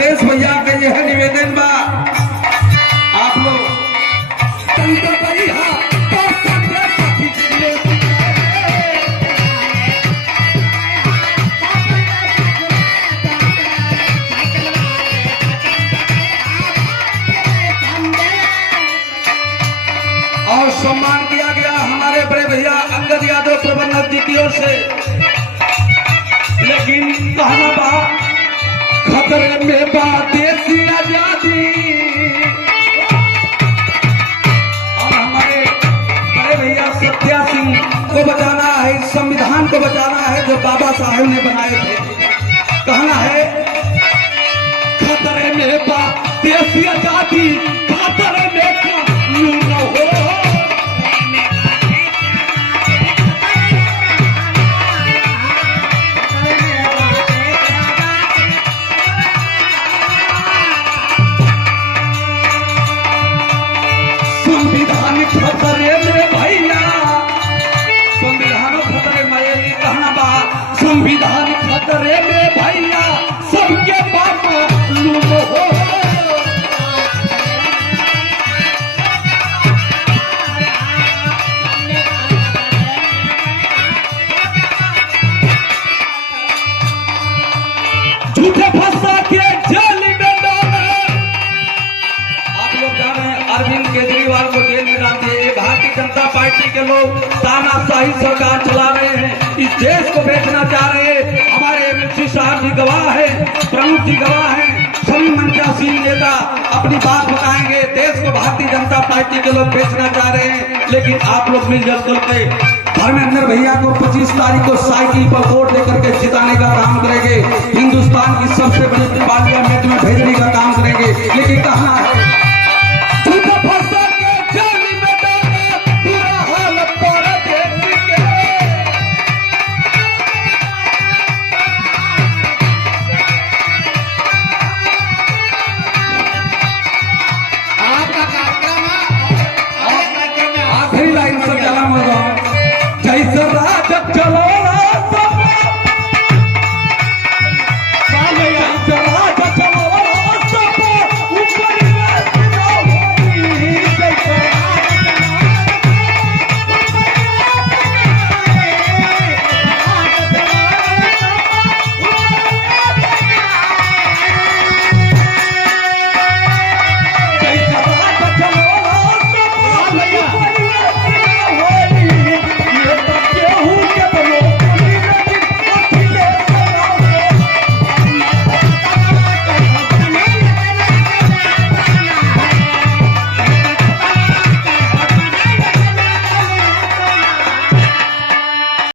अखिलेश भैया का यह निवेदन बा, आप लोग और सम्मान किया गया हमारे बड़े भैया अंगद यादव प्रबंधक जी की ओर से। लेकिन कहना बा खतरे में बा देश आजादी, और हमारे बड़े भैया सत्या सिंह को बचाना है, संविधान को बचाना है जो बाबा साहेब ने बनाए थे। कहना है खतरे में बा देश आजादी, खतरे में कानून न हो। संविधान खतरे में भैया, संविधान खतरे में, ये कहना बा संविधान खतरे में भैया, सबके बाप लूट हो। झूठे फंसा के जेल में डाले, आप लोग जान रहे हैं अरविंद केजरीवाल को जेल में डालते हैं। भारतीय जनता पार्टी के लोग तानाशाही सरकार चला रहे हैं, इस देश को बेचना चाह रहे हैं। हमारे एमएलसी साहब जी गवाह है, प्रमुख जी गवाह है, सभी मंचासीन नेता अपनी बात बताएंगे। देश को भारतीय जनता पार्टी के लोग बेचना चाह रहे हैं, लेकिन आप लोग मिलजुल के धर्मेंद्र भैया को 25 तारीख को साइकिल पर वोट देकर के जिताने का काम करेंगे, हिंदुस्तान की सबसे बड़ी पार्लियामेंट में भेजने का काम करेंगे। लेकिन कहना है